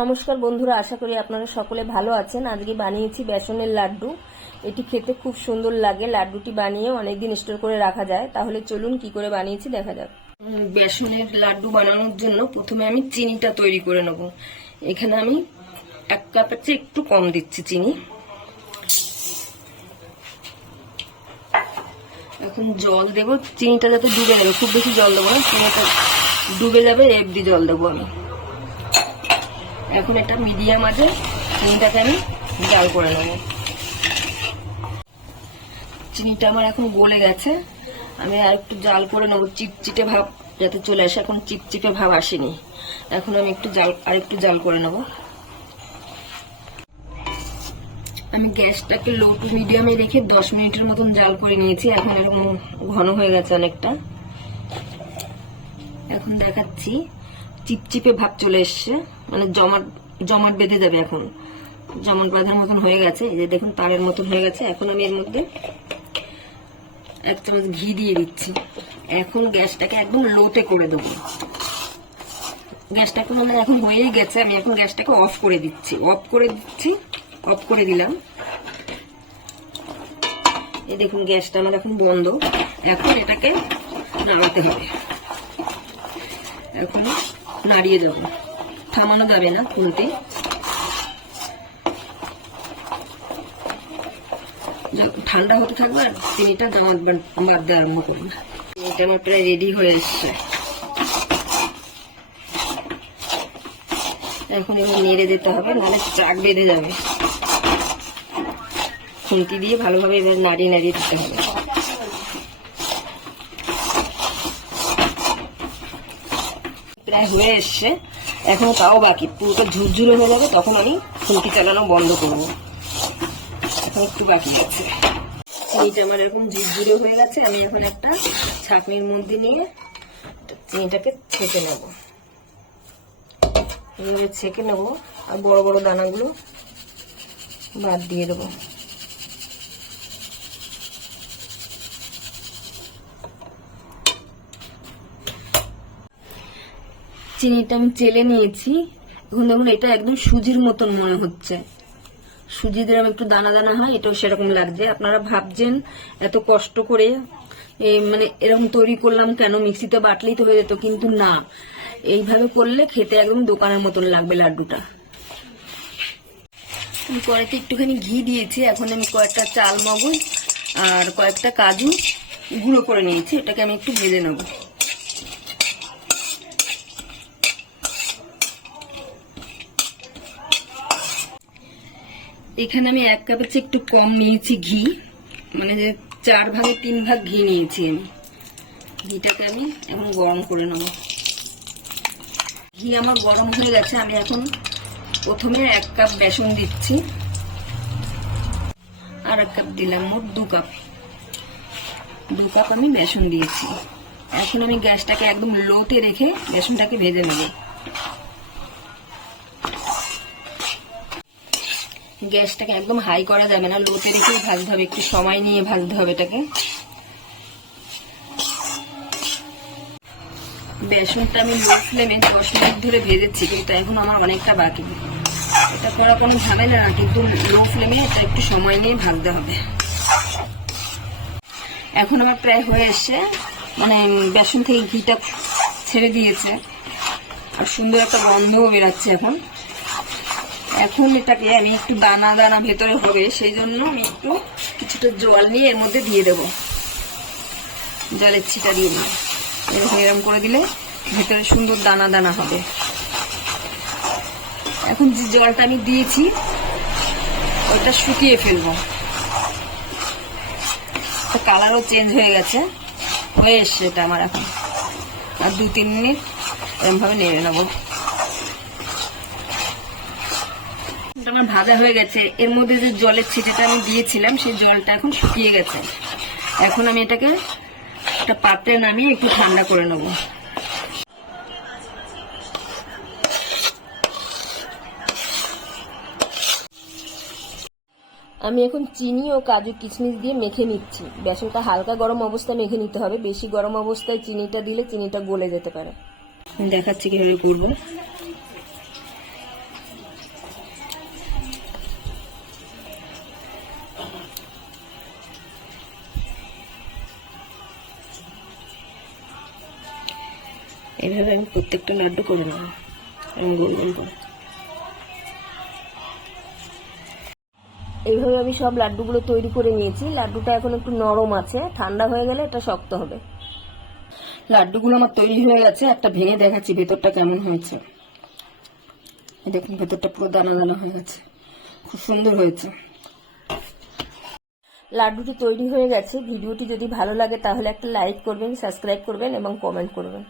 নমস্কার বন্ধুরা, আশা করি আপনারা সকলে ভালো আছেন। আজকে বানিয়েছি বেসনের লাড্ডু। এটি খেতে খুব সুন্দর লাগে। লাড্ডুটি বানিয়ে অনেকদিন স্টোর করে রাখা যায়। তাহলে চলুন কি করে বানিয়েছি দেখা যাক। বেসনের লাড্ডু বানানোর জন্য প্রথমে আমি চিনিটা তৈরি করে নেব। এখানে আমি 1 কাপের চেয়ে একটু কম দিচ্ছি চিনি। এখন জল দেব, চিনিটা যাতে ডুবে যাবে, খুব বেশি জল দেবো না, চিনিটা ডুবে যাবে এফডি জল দেবো আমি। এখন এটা মিডিয়াম আছে, চিনিটাকে আমি জাল করে নেব। চিনিটা আমার এখন গলে গেছে, আমি আর একটু জাল করে নেব, চিটচিটে ভাব যাতে চলে আসে। এখন চিপচিপে ভাব আসেনি, এখন আমি একটু জাল করে নেব। আমি গ্যাসটাকে লো টু মিডিয়ামে রেখে 10 মিনিটের মতন জাল করে নিয়েছি। এখন এরকম ঘন হয়ে গেছে অনেকটা। এখন দেখাচ্ছি, চিপচিপে ভাব চলে এসছে, মানে জমাট বেঁধে যাবে। এখন জমাট বাঁধার মতন হয়ে গেছে, এই যে দেখুন তারের মতন হয়ে গেছে। এখন আমি এর মধ্যে 1 চামচ ঘি দিয়ে দিচ্ছি। এখন গ্যাসটাকে একদম লোতে করে দেবো। গ্যাসটা মানে এখন হয়েই গেছে, আমি এখন গ্যাসটাকে অফ করে দিলাম। এই দেখুন গ্যাসটা আমার এখন বন্ধ। এখন এটাকে নাড়াতে হবে। এখন নাড়িয়ে যাব, থামানো যাবে না কোনতে। ঠান্ডা হতে থাকবে আর চিনিটা বাড়তে আরম্ভ করবে। চিনিটা আমার প্রায় রেডি হয়ে এসছে। এখন এবার নেড়ে দিতে হবে, নাহলে চাক বেঁধে যাবে। খুন্তি দিয়ে ভালোভাবে এবার নাড়িয়ে দিতে হবে। প্রায় হয়ে এসছে, এখনো তাও বাকি। পুরোটা ঝুরঝুরে হয়ে যাবে, তখন আমি খুন্তি চালানো বন্ধ করবো। এখন একটু বাকি আছে। চিনিটা আমার এরকম ঝুরঝুরে হয়ে গেছে। আমি এখন একটা ছাঁকনির মধ্যে নিয়ে চিনিটাকে ছেঁকে নেব। এইভাবে ছেঁকে নেব, আর বড় বড় দানাগুলো বাদ দিয়ে দেবো। চিনিটা আমি চেলে নিয়েছি। এখন দেখুন এটা একদম সুজির মতন মনে হচ্ছে। সুজি যেরকম একটু দানা দানা হয়, এটাও সেরকম লাগছে। আপনারা ভাবছেন এত কষ্ট করে মানে এরকম তৈরি করলাম কেন, মিক্সিতে বাটলেই তো হয়ে যেত, কিন্তু না, এইভাবে করলে খেতে একদম দোকানের মতন লাগবে লাড্ডুটা। কড়াইতে একটুখানি ঘি দিয়েছি। এখন আমি কয়েকটা চাল মগজ আর কয়েকটা কাজু গুঁড়ো করে নিয়েছি, এটাকে আমি একটু ভেজে নেব। এখানে আমি 1 কাপের চেয়ে একটু কম নিয়েছি ঘি, মানে যে 4 ভাগে 3 ভাগ ঘি নিয়েছি আমি। ঘিটাকে আমি এখন গরম করে নেব। ঘি আমার গরম হয়ে গেছে। আমি এখন প্রথমে 1 কাপ বেসন দিচ্ছি, আর 1 কাপ দিলাম, মোট 2 কাপ। 2 কাপ আমি বেসন দিয়েছি। এখন আমি গ্যাসটাকে একদম লোতে রেখে বেসনটাকে ভেজে নেব। গ্যাসটাকে একদম হাই করা যাবে না, লোতে রেখেই ভাজতে হবে, একটু সময় নিয়ে ভাজতে হবে এটাকে। বেসনটা আমি লো ফ্লেমে 10 মিনিট ধরে ভেজেছি, কিন্তু এখন আমার অনেকটা বাকি। এটা করা কোনো ঝামেলা না, কিন্তু লো ফ্লেমে এটা একটু সময় নিয়ে ভাজতে হবে। এখন আমার প্রায় হয়ে এসছে, মানে বেসন থেকে ঘিটা ছেড়ে দিয়েছে, আর সুন্দর একটা গন্ধও বেরাচ্ছে। এখন এটাকে আমি একটু দানা দানা ভেতরে হবে, সেই জন্য আমি একটু কিছুটা জল নিয়ে এর মধ্যে দিয়ে দেব। জলের ছিটা দিয়ে দিই, এরকম করে দিলে ভেতরে সুন্দর দানা দানা হবে। এখন যে জলটা আমি দিয়েছি ওটা শুকিয়ে ফেলবো। কালারও চেঞ্জ হয়ে গেছে, হয়ে এসছে এটা আমার। এখন আর 2-3 মিনিট এরকম ভাবে নেড়ে নেবো। আমার ভাজা হয়ে গেছে। এর মধ্যে যে জলের ছিটাটা আমি দিয়েছিলাম, সেই জলটা এখন শুকিয়ে গেছে। এখন আমি এটাকে একটা পাত্রে নামিয়ে একটু ঠান্ডা করে নেব। আমি এখন চিনি ও কাজু কিশমিশ দিয়ে মেখে নিচ্ছি। বেসনটা হালকা গরম অবস্থায় মেখে নিতে হবে, বেশি গরম অবস্থায় চিনিটা দিলে চিনিটা গলে যেতে পারে। দেখাচ্ছি কিভাবে করবো। এইভাবে আমি প্রত্যেকটা লাড্ডু করে নেব, এরকম গোল গোল করে। এইভাবে আমি সব লাড্ডুগুলো তৈরি করে নিয়েছি। লাড্ডুটা এখন একটু নরম আছে, ঠান্ডা হয়ে গেলে এটা শক্ত হবে। লাড্ডুগুলো আমার তৈরি হয়ে গেছে, একটা ভেঙে দেখাচ্ছি ভেতরটা কেমন হয়েছে। দেখুন ভেতরটা পুরো দানা দানা হয়ে গেছে, খুব সুন্দর হয়েছে। লাড্ডুটি তৈরি হয়ে গেছে। ভিডিওটি যদি ভালো লাগে তাহলে একটা লাইক করবেন, সাবস্ক্রাইব করবেন এবং কমেন্ট করবেন।